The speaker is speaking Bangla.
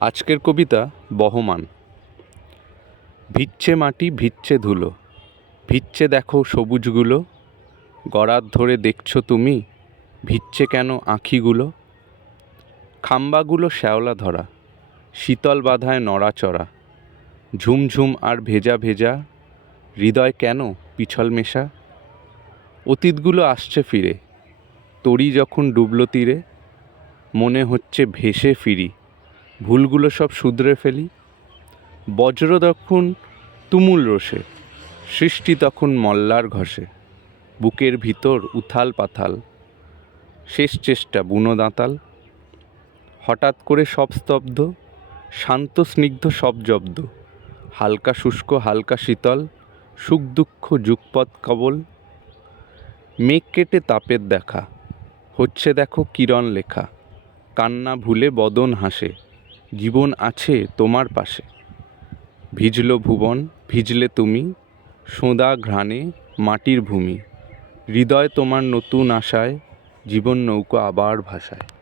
আজকের কবিতা বহমান। ভিচ্ছে মাটি, ভিচ্ছে ধুলো। ভিচ্ছে দেখো সবুজগুলো। গরাদ ধরে দেখছ তুমি, ভিচ্ছে কেন আঁখিগুলো? খাম্বাগুলো শ্যাওলা ধরা, শীতল বাধায় নড়াচড়া। ঝুমঝুম আর ভেজা ভেজা, হৃদয় কেন পিছল মেশা? অতীতগুলো আসছে ফিরে, তরি যখন ডুবলো তীরে, মনে হচ্ছে ভেসে ফিরি। ভুলগুলো সব শুধরে ফেলি। বজ্র তখন তুমুল রোষে, সৃষ্টি তখন মল্লার ঘষে, বুকের ভিতর উথাল পাথাল, শেষ চেষ্টা বুনো দাঁতাল। হঠাৎ করে সব স্তব্ধ, শান্ত স্নিগ্ধ সব জব্দ, হালকা শুষ্ক, হালকা শীতল, সুখ দুঃখ যুগপৎ কবল। মেঘ কেটে তাপের দেখা, হচ্ছে দেখো কিরণ লেখা, কান্না ভুলে বদন হাসে। জীবন আছে তোমার পাশে। ভিজল ভুবন, ভিজলে তুমি, সোঁদা ঘ্রাণে মাটির ভূমি। হৃদয় তোমার নতুন আশায়, জীবন নৌকা আবার ভাষায়